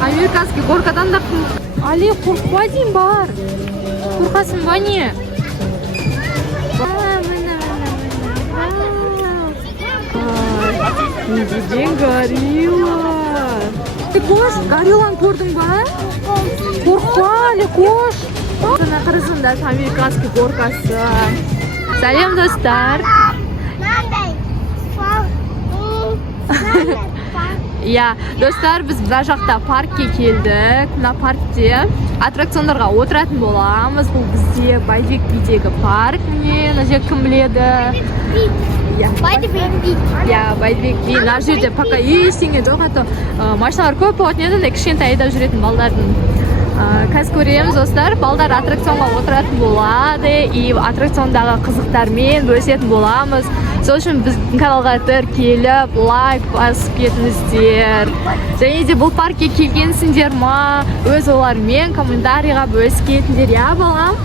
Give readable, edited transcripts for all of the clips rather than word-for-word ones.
Американский горкадан да Али, қорқпа дейін бар. Қорқасың ба не? Неден горилла. Кош, горилланы көрдің ба? Қорқпа, Али, кош. Sana қарасыңдар, американский горкасы. Сәлем, достар. Я, достар, біз бір жақта паркке келдік. Мына паркте аттракциондарға отыратын боламыз. Бұл бізде Байбек бидегі парк. Мына жер кім біледі? Байбек би. Мына жерде пока ештеңе жоқ. Машиналар көп болатын еді, кішкентай айдап жүретін балдардың. Қазір көреміз, достар, балдар аттракционға отыратын болады и аттракциондағы қызықтармен бөлісетін боламыз. Сол үшін біздің каналға тіркеліп, лайк басып кетіңіздер. Және де бұл паркке келгенсіңдер ма, өз олармен комментарийға бөлісіп кетіңдер, я балам?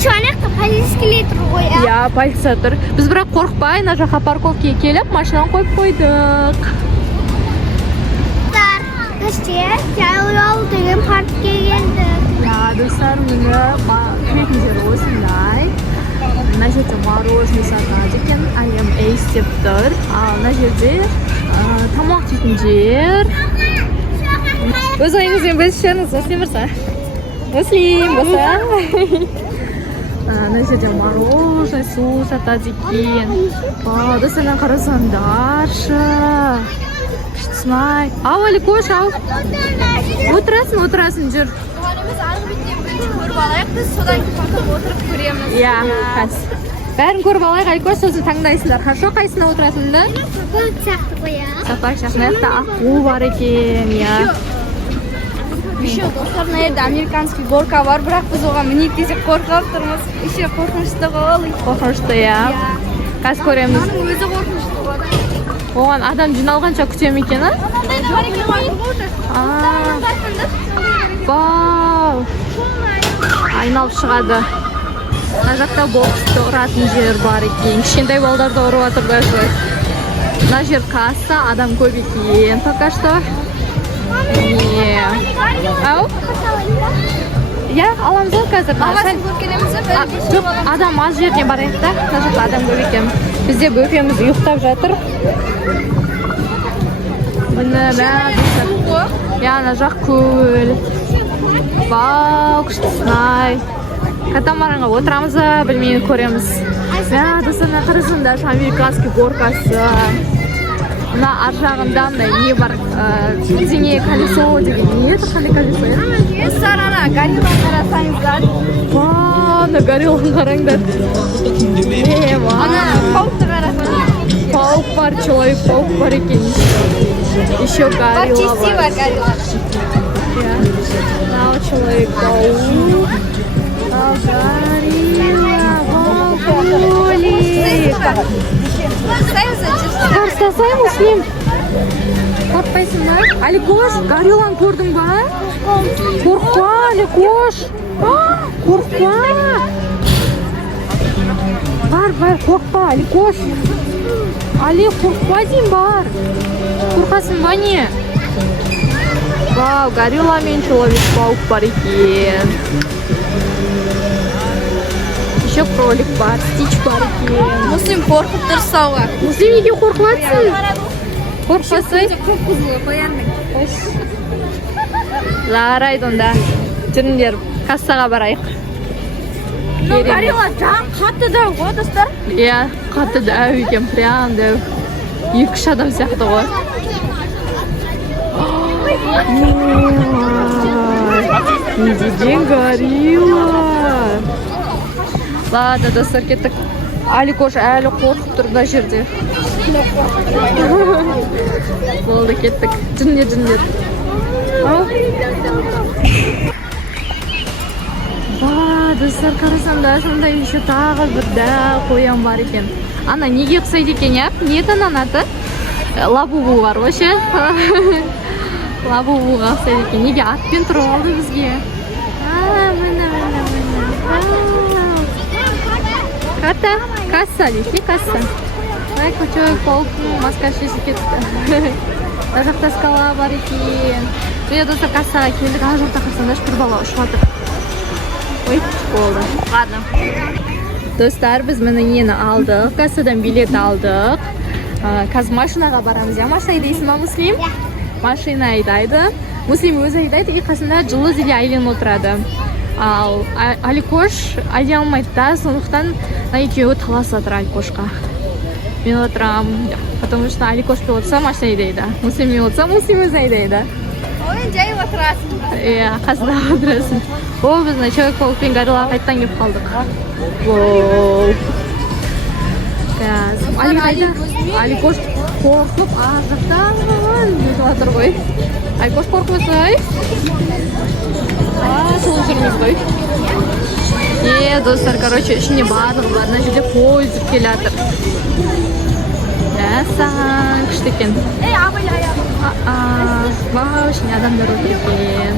Шуанақта полиция тұр ғой. Я, полиция тұр. Біз бірақ қорықпай, мына жаққа парковкаға келіп, машинаны қойып қойдық. Жайлау деген паркке келдік. Я, достар, міне келетіндер осындай. Мына жерде мороженое сатады екен, I am Ace деп тұр. Ал мына жерде тамақ жейтін жер. Өз ойыңызбен бөлісіңіз, Муслим болса. Муслим болса. Мына жерде мороженое, су сатады екен. Достардан қарасаңдаршы. Күштісінай. Ау, Али, кош, ау. Отырасың, жүр. Көріп алайық, біз содан отырып көреміз. Я, қас. Бәрін көріп алайық, Али, кош, сосын таңдайсыңдар. Хорошо, қайсына отырасыңды? Сапақ сияқты қоя. Сапақ сияқты. Аяқта аққу бар екен, я. Еще достар, мына жерде американский горка бар, бірақ біз оған мінейік десек қорқып тұрмыз. Еще қорқынышты ғой. Қорқынышты, я. Қас көреміз. Оның өзі қорқынышты ғой. Оған адам жиналғанша күтем екен, а? Бау! Айналып шығады. Мына жақта боксты ұратын жер бар екен. Кішкентай балдарды ұрып жатыр даже. Мына жер касса, адам көп екен. Пока что. Ау? Я, аламыз ол қазір. Жоқ, адам аз жеріне барайық та. Мына жақта адам көп екен. Бізде бөпеміз ұйықтап жатыр. Міне, я, ана жақ көл. Вау, күштісінай. Катамаранға отырамыз, білмейін көреміз. Я, достарына қарасыңдар, американский горкасы. Мына ар жағында не бар? Теңе колесо деген не? Қандай колесо? Достар, ана горилланы қарасаңыздар. Вау, ана горилланы қараңдар. Ана пауқты қарасаңыздар. Паук бар, человек-паук бар екен. Еще горилла бар. Бар горилла. Мынау человек-паук. Мынау горилла. Волк-волик. Қарыстасай, Муслим. Қорқпайсың ба? Али, кош, горилланы көрдің ба? Қорқпа, Али, кош. Қорқпа. Бар, қорқпа, Али, кош. Али, қорқпа дейін бар. Қорқасың ба не? Вау, горилла мен человек-паук бар екен. Еще кролик бар, стич бар екен. Муслим қорқып тұрсауға. Муслим неге қорқып жатсың? Қорқпасай. Көп қызылы қоярмын. Жарайды онда. Жүріңдер, кассаға барайық. Горилла жан қатты дәу ғой, достар. Иә, қатты дәу екен, прям дәу. 2-3 адам сияқты ғой. Неден горилла. Ладно, достар, кеттік. Али, кош, әлі қорқып тұр да жерде. Болды, кеттік. Жүріңдер. Достар, қарасаңдар, сонда еще тағы бір дәу қоян бар екен. Ана неге ұқсайды екен, я? Не еді ананың аты? Лабубу бар ғой, ше? Лабубуға ұқсайды екен. Неге атпен тұрып алды бізге? Міне. Карта? Касса дейсіз, касса. Ай, көчөк полктың маскашысы кетті. Мына жақта скала бар екен. Міне достар, кассаға келдік. Ана жақта қарсаңдаршы бір бала ұшып жатыр. Ой, болды. Ладно. Достар, біз міне нені алдық. Кассадан билет алдық. Қазір машинаға барамыз. Машина айдайсың ба, Муслим? Машина айдайды. Муслим өзі айдайды и қасында Жұлдыз или Айлин отырады. Ал Аликош айдай алмайды да, сондықтан екеуі таласып жатыр Аликошқа. Мен отырам, потому что Аликошпен отырса машина айдайды. Муслиммен отырса Муслим өзі айдайды. Ойын жай отырасың. Иә, қасында отырасың. О, біз Человек-паукпен гориллаға қайттан келіп қалдық. Воу. Аликош қорқып, арқақтан өтіп жатыр ғой. Аликош қорқымасай. Сол жүрміз ғой. Достар, короче, ішіне барлығы бар. Мына жерде пойыз жүріп келе жатыр. Саған күшті екен. Вау, ішіне адамдар отыр екен.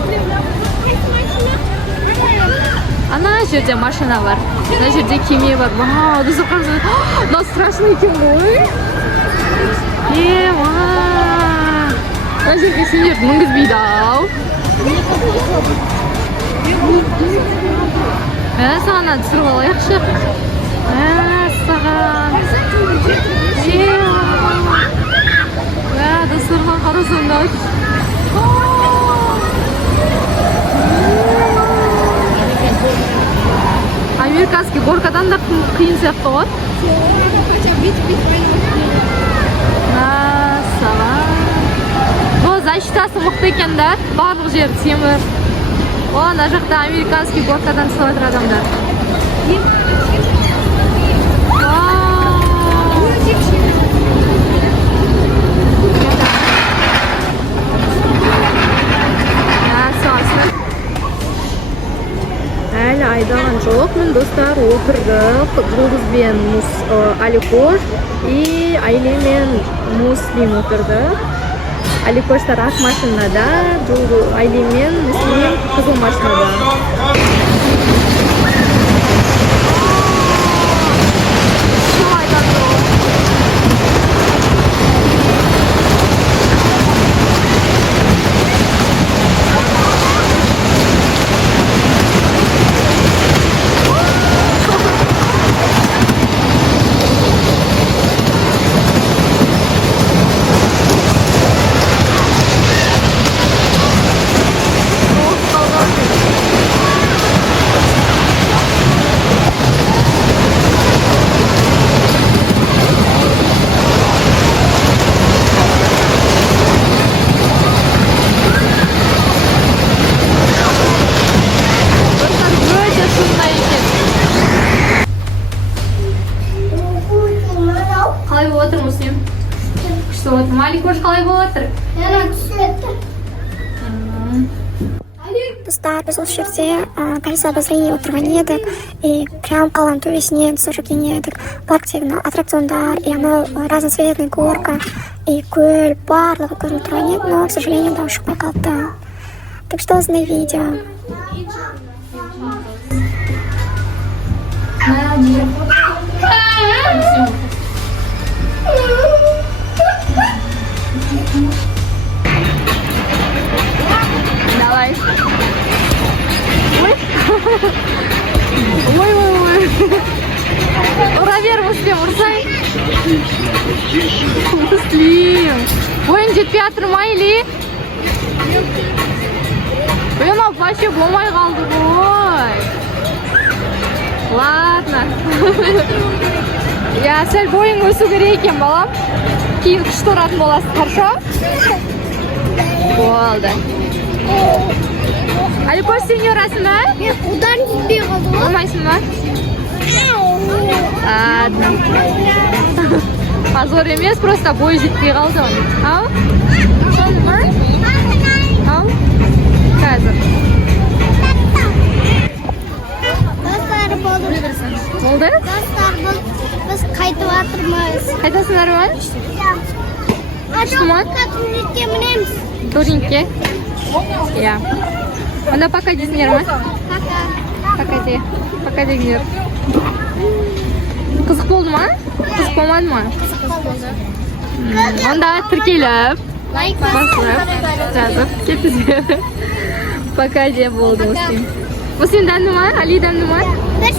Ана жерде машина бар. Ана жерде кеме бар. Вау, достар, қараңыздар. Мынау страшно екен ғой. Мына жерге сендерді мінгізбейді-ау. Саған түсіріп алайықшы. Саған. Достардан қарасаңдар. Американский горкадан да қиын сияқты ғой. Саған. Защитасы мықты екен да, барлық жер темір. Ана жақта американский горкадан түсіп жатыр адамдар. Әлі айдаған жоқпын, достар, отырдық. Жұлдыз бен Аликош и Айлин мен Муслим отырды. Аликоштар ақ машинада, Айлин мен Муслим қызыл машинада. Қалай болып отыр, Муслим? Күшті болып отыр. Аликош қалай болып отыр? Достар, біз осы жерде колесо обозрения отырған едік, и прям қаланың төбесінен түсіп жүрген едік. Парктегі аттракциондар, и анау разноцветный горка, и көл, барлығы көрініп тұрған еді, но, к сожалению, дауыс шықпай қалды. Так что осындай видео. Давай. Ой. Ура, бер, Муслим, ұрсай. Муслим. Ойың жетпей жатыр ма, или? Мынау вообще болмай қалды ғой. Ладно. Я сәл бойың өсу керек екен, балам. Кейін күшті ұратын боласың, хорошо? Болды. Аликош, сен ұрасың ба? Удар жетпей қалды ғой. Ұрмайсың ба? Ладно. Позор емес, просто бой жетпей қалды. Ау? Ау? Қазір. Достар, болды. Болды? Достар, біз қайтып жатырмыз. Қайтасыңдар ма? Күшті ма? Турникке мінеміз. Турникке? Иә. Онда пока дейсіңдер ма? Пока. Пока дегіңдер. Qiziq bo'ldimi? Qiziq bo'lmadimi? Onda tirkelib, bosib, jazib ketdingiz. Пока bo'ldi Musim. Musimdan nima? Alidan nima? Biz